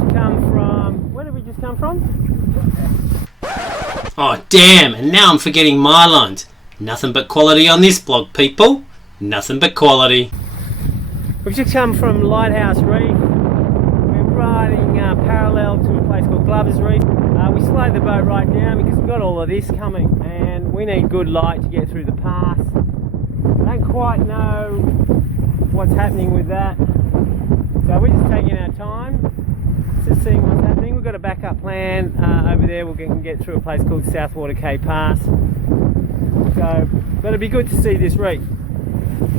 just come from... Where did we just come from? Oh damn, and now I'm forgetting my lines. Nothing but quality on this blog, people. Nothing but quality. We've just come from Lighthouse Reef. We're riding parallel to a place called Glover's Reef. We slowed the boat right down because we've got all of this coming and we need good light to get through the pass. I don't quite know what's happening with that. So we're just taking our time, just seeing what's happening. We've got a backup plan over there. We can get through a place called Southwater Cay Pass. So, but it'd be good to see this reef.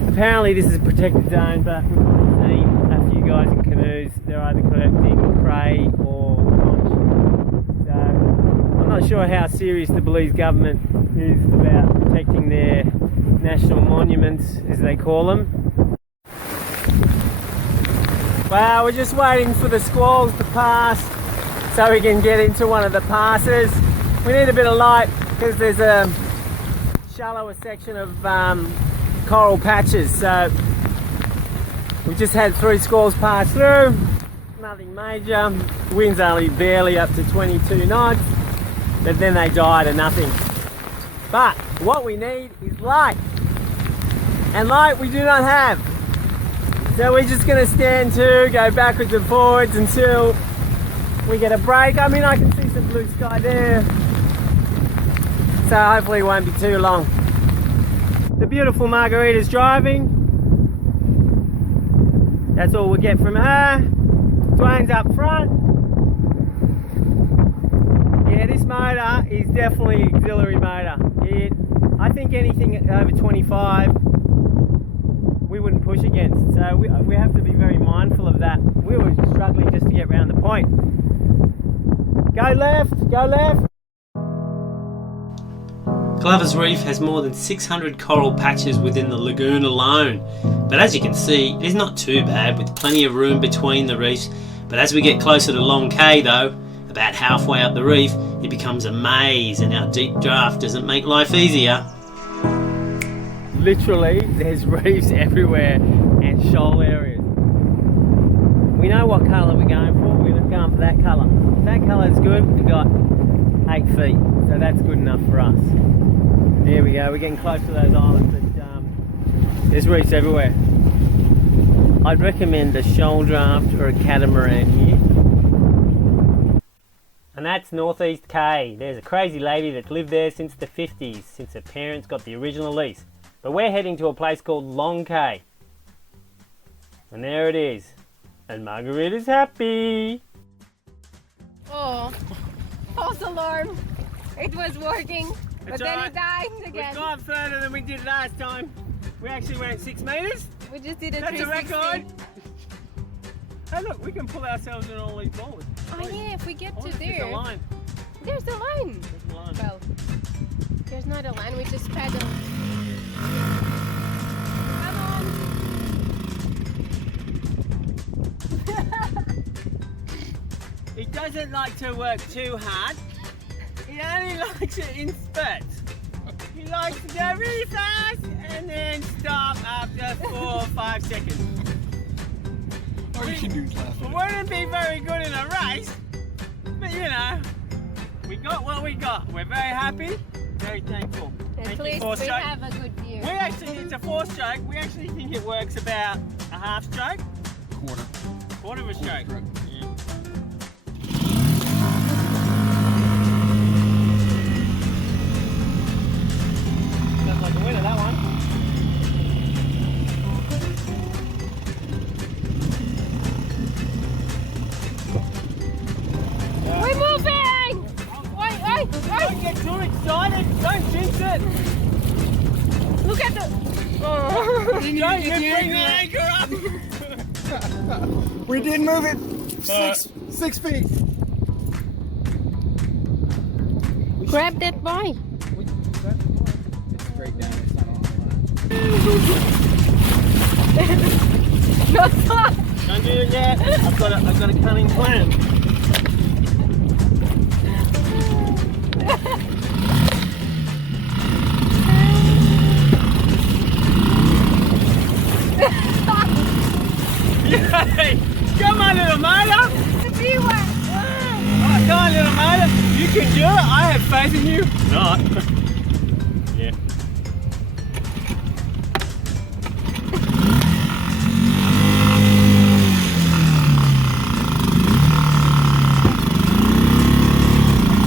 Apparently this is a protected zone, but we've already seen a few guys in canoes. They're either collecting prey or conch. So I'm not sure how serious the Belize government is about protecting their national monuments, as they call them. Well, we're just waiting for the squalls to pass so we can get into one of the passes. We need a bit of light because there's a shallower section of coral patches, so we've just had 3 squalls pass through. Nothing major. The wind's only barely up to 22 knots, but then they die to nothing. But what we need is light, and light we do not have. So we're just going to stand to, go backwards and forwards until we get a break. I mean, I can see some blue sky there, so hopefully it won't be too long. The beautiful Margarita's driving. That's all we get from her. Dwayne's up front. Yeah, this motor is definitely an auxiliary motor. I think anything over 25 we wouldn't push against, so we have to be very mindful of that. We were struggling just to get round the point. Go left, go left. Glover's Reef has more than 600 coral patches within the lagoon alone, but as you can see, it is not too bad with plenty of room between the reefs. But as we get closer to Long Cay though, about halfway up the reef, it becomes a maze and our deep draft doesn't make life easier. Literally, there's reefs everywhere and shoal areas. We know what colour we're going for. We're going for that colour. If that colour is good, we've got 8 feet, so that's good enough for us. There we go, we're getting close to those islands, but there's reefs everywhere. I'd recommend a shoal draft or a catamaran here. And that's Northeast Cay. There's a crazy lady that's lived there since the 50s, since her parents got the original lease. But we're heading to a place called Long Cay. And there it is. And Margarita's happy. Oh, false alarm. It was working, but then it died again. We've gone further than we did last time. We actually went 6 meters. We just did a That's 360. a record. Hey look, we can pull ourselves in all these balls. Oh yeah, if we get to There's there. a line. There's a line. There's a line. Well, there's not a line, we just paddle. Come on. He doesn't like to work too hard. He only likes it in spurts. He likes to go really fast and then stop after 4 or 5 seconds. Or you can do it It wouldn't be very good in a race, but you know, we got what we got. We're very happy, very thankful. At least we have a good year. It's a 4-stroke. We actually think it works about a half stroke. Quarter of a stroke. Yeah. Sounds like a winner, that one. We're moving! Wait. Don't get too excited. Don't jinx it. Look at the... Oh. Don't you bring the anchor up. We did move it 6 feet. Grab that boy. It's straight down. It's not on the line. No, stop! Don't do it yet. I've got a cunning plan. Yay! Come on, little motor! Gee, can do it. I have faith in you. Not. Yeah.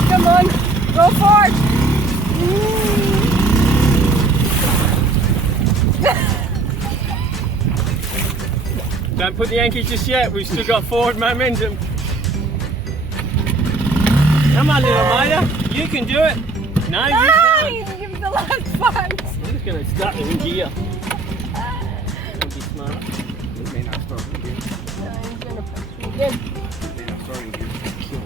Come on, go forward. Don't put the Yankees just yet. We've still got forward momentum. Come on, little Maida. You can do it. No, you can't. Give the last part. I'm just going to start in gear. Don't be smart. It may not start in gear. I'm gonna push you again. It may not start in gear. Kill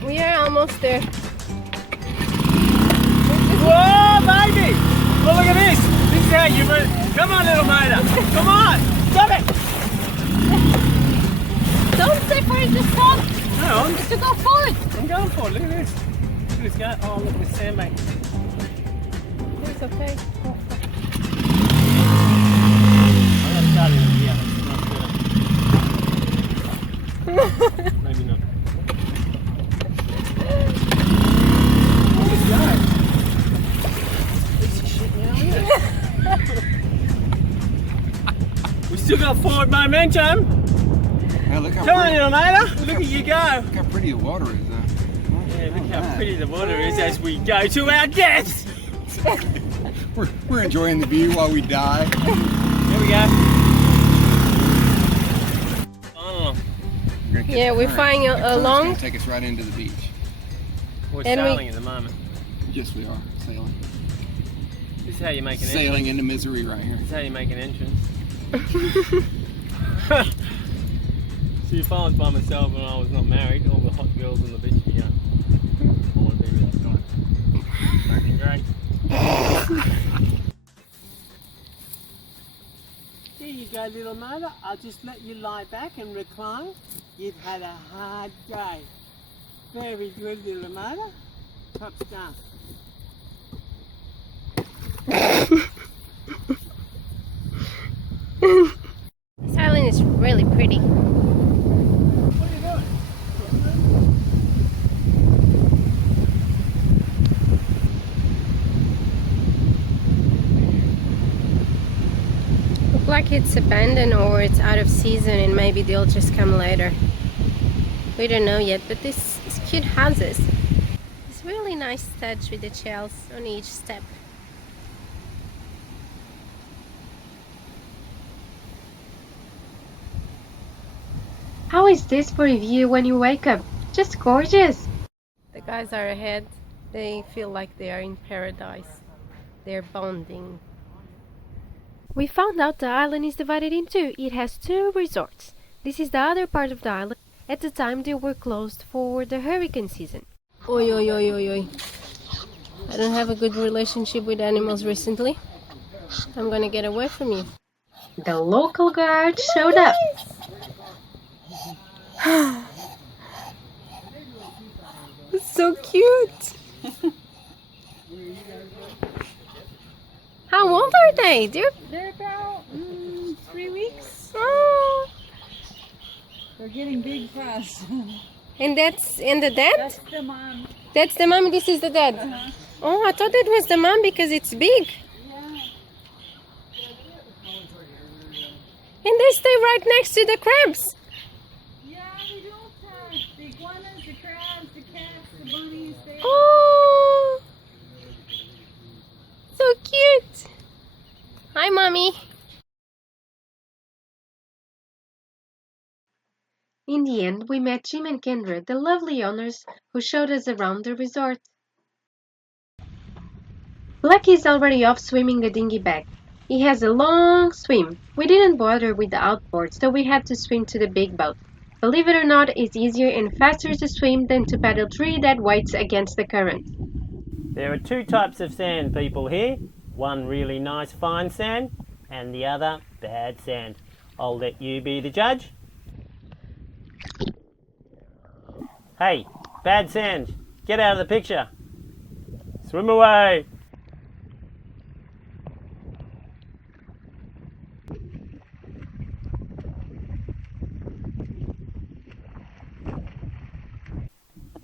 on. We are almost there. Whoa, baby! Well, look at this. This is how you move. Come on, little Maida. Come on. Stop it. Don't say for it to stop. No, It's to go forward. I'm going for it. Look at this. Look at this guy. Oh, look at the sandbank. It's okay. I'm going to start in gear. It's not good. Maybe not. Look at this guy. Piece of shit now, isn't it? We still got forward momentum. Now look how Come on, pretty, little Maida. Look at you go. look how pretty the water is. Yeah, look how pretty the water is as we go to our deaths. We're enjoying the view while we die. Here we go. Oh, We're gonna catch Yeah, the we're current. flying The current's along. gonna take us right into the beach. we're And we- sailing at the moment. Yes, we are sailing. This is how you make an entrance. Sailing into misery right here. This is how you make an entrance. See, if I was by myself and I was not married, all the hot girls on the beach would be going, I want to be with that guy. Fucking great. Here you go, little Maida. I'll just let you lie back and recline. You've had a hard day. Very good, little Maida. Top star. This island is really pretty. What are you doing? Look like it's abandoned or it's out of season and maybe they'll just come later. We don't know yet, but this is cute houses. It's really nice touch with the shells on each step. How is this for a view when you wake up? Just gorgeous! The guys are ahead. They feel like they are in paradise. They're bonding. We found out the island is divided in two. It has two resorts. This is the other part of the island. At the time they were closed for the hurricane season. Oi, oi, oi, oi, oi. I don't have a good relationship with animals recently. I'm gonna get away from you. The local guard showed up. It's so cute. How old are they? They're about 3 weeks. Oh. They're getting big fast. And that's the dad? That's the mom. That's the mom. This is the dad. Oh, I thought that was the mom because it's big. Yeah. And they stay right next to the crabs. Yeah, we don't the iguanas, the crabs, the cats, the bunnies. They Oh, so cute. Hi, mommy. In the end, we met Jim and Kendra, the lovely owners who showed us around the resort. Lucky is already off swimming the dinghy back. He has a long swim. We didn't bother with the outboard, so we had to swim to the big boat. Believe it or not, it's easier and faster to swim than to paddle 3 dead weights against the current. There are two types of sand people here. One really nice fine sand and the other bad sand. I'll let you be the judge. Hey, bad sand, get out of the picture. Swim away.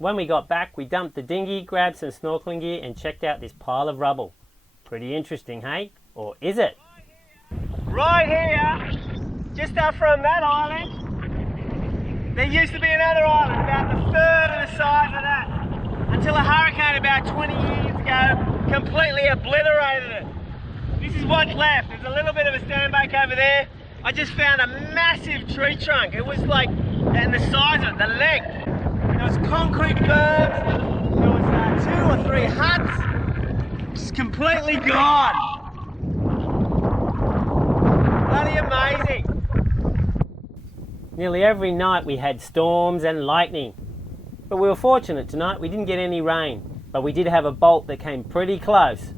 When we got back, we dumped the dinghy, grabbed some snorkeling gear and checked out this pile of rubble. Pretty interesting, hey? Or is it? Right here, just up from that island, there used to be another island about the third of the size of that, until a hurricane about 20 years ago completely obliterated it. This is what's left. There's a little bit of a sandbank over there. I just found a massive tree trunk. It was like, and the size of it, the length. There was concrete berms, there was 2 or 3 huts, just completely gone. Bloody amazing. Nearly every night we had storms and lightning. But we were fortunate tonight, we didn't get any rain. But we did have a bolt that came pretty close.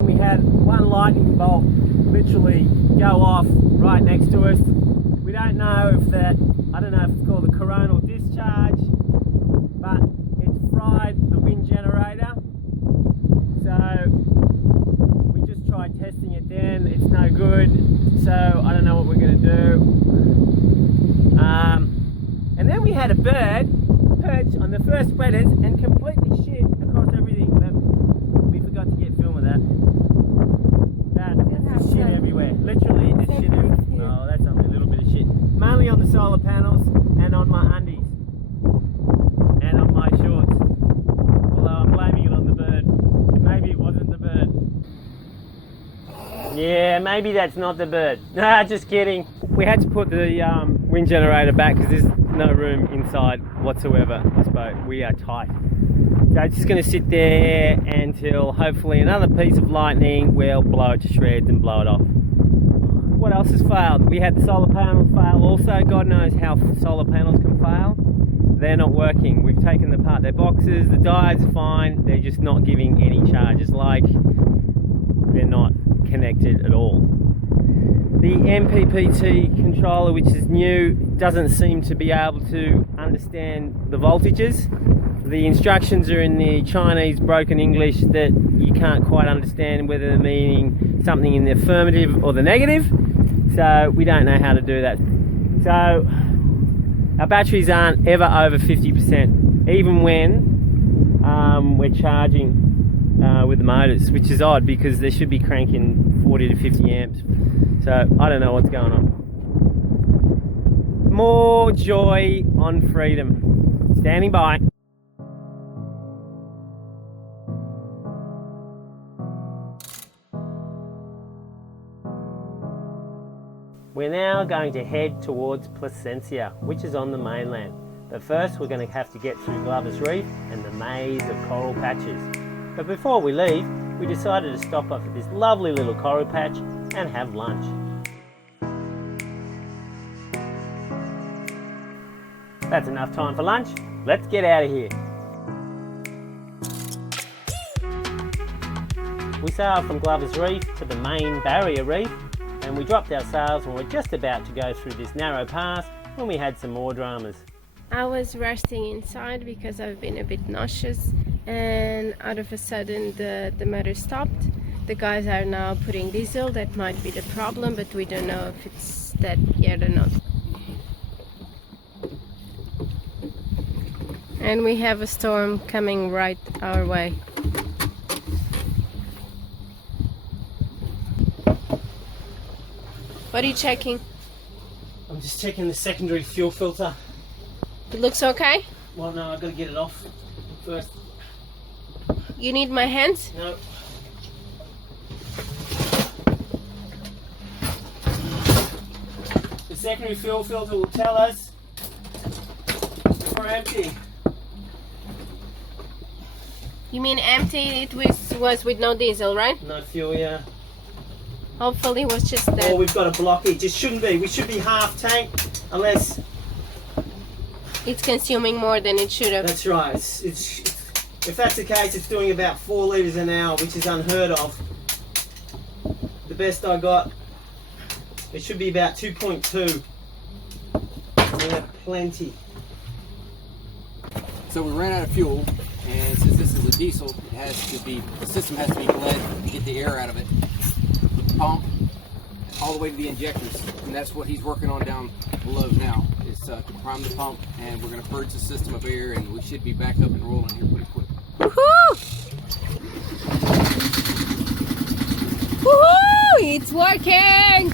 We had one lightning bolt literally go off right next to us. We don't know if that, I don't know if it's called a coronal discharge, but it fried the wind generator. So we just tried testing it then, it's no good. So I don't know what we're going to do. And then we had a bird perch on the first spreaders and completely shit across everything. But we forgot to get film of that. That's shit everywhere. Literally just shit everywhere. Oh, that's only a little bit of shit. Mainly on the solar panels and on my undies. And on my shorts. Although I'm blaming it on the bird. Maybe it wasn't the bird. Yeah, maybe that's not the bird. Nah, just kidding. We had to put the wind generator back because there's no room inside whatsoever this boat. We are tight. So it's just going to sit there until hopefully another piece of lightning will blow it to shreds and blow it off. What else has failed? We had the solar panels fail also. God knows how solar panels can fail. They're not working. We've taken apart their boxes. The diode's fine. They're just not giving any charges. Like they're not connected at all. The MPPT controller, which is new, doesn't seem to be able to understand the voltages. The instructions are in the Chinese broken English that you can't quite understand whether they're meaning something in the affirmative or the negative. So we don't know how to do that. So our batteries aren't ever over 50%, even when we're charging with the motors, which is odd because they should be cranking 40 to 50 amps. So I don't know what's going on. More joy on freedom. Standing by. We're now going to head towards Placencia, which is on the mainland. But first we're going to have to get through Glover's Reef and the maze of coral patches. But before we leave, we decided to stop off at this lovely little coral patch and have lunch. That's enough time for lunch. Let's get out of here. We sailed from Glover's Reef to the main barrier reef, and we dropped our sails when we're just about to go through this narrow pass when we had some more dramas. I was resting inside because I've been a bit nauseous, and out of a sudden the motor stopped. The guys are now putting diesel. That might be the problem, but we don't know if it's that yet or not. And we have a storm coming right our way. What are you checking? I'm just checking the secondary fuel filter. It looks okay? Well, no, I've got to get it off first. You need my hands? No. The secondary fuel filter will tell us we're empty. You mean empty? It was with no diesel, right? No fuel, yeah. Hopefully it was just that. Or we've got a blockage. It shouldn't be. We should be half tank unless... It's consuming more than it should have. That's right. If that's the case, it's doing about 4 litres an hour, which is unheard of. The best I got, it should be about 2.2. We have plenty. So we ran out of fuel, and since this is a diesel, the system has to be bled to get the air out of it. The pump all the way to the injectors, and that's what he's working on down below now. Is to prime the pump, and we're going to purge the system of air, and we should be back up and rolling here pretty quick. Woohoo! Woohoo! It's working!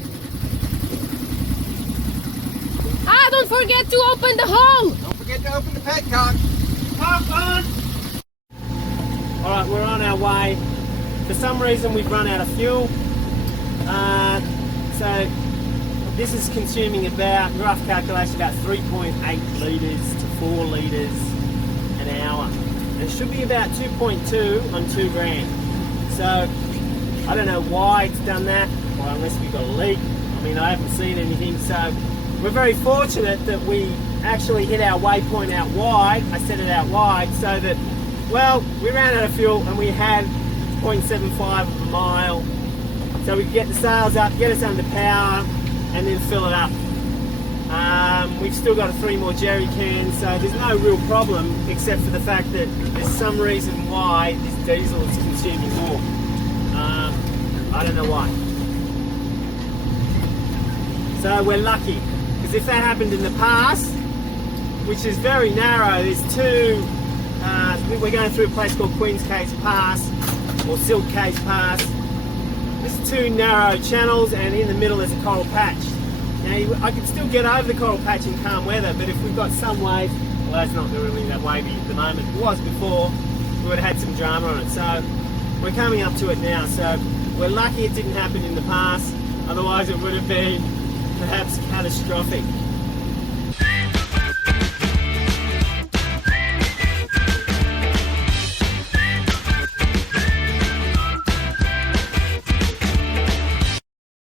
Ah, don't forget to open the hole! Don't forget to open the petcock. Alright, we're on our way. For some reason we've run out of fuel. So this is consuming about, rough calculation, about 3.8 litres to 4 litres an hour. And it should be about 2.2 on 2 grand. So I don't know why it's done that, or unless we've got a leak. I mean, I haven't seen anything, so we're very fortunate that we actually hit our waypoint out wide. I set it out wide so that, well, we ran out of fuel and we had 0.75 of a mile. So we could get the sails up, get us under power, and then fill it up. We've still got 3 more jerry cans, so there's no real problem except for the fact that there's some reason why this diesel is consuming more. I don't know why. So we're lucky, because if that happened in the pass, which is very narrow, there's 2, we're going through a place called Queen's Case Pass, or Silk Case Pass. There's 2 narrow channels, and in the middle is a coral patch. Now, I could still get over the coral patch in calm weather, but if we've got some wave, well, that's not really that wavy at the moment. It was before, we would have had some drama on it. So we're coming up to it now. So we're lucky it didn't happen in the past, otherwise it would have been perhaps catastrophic.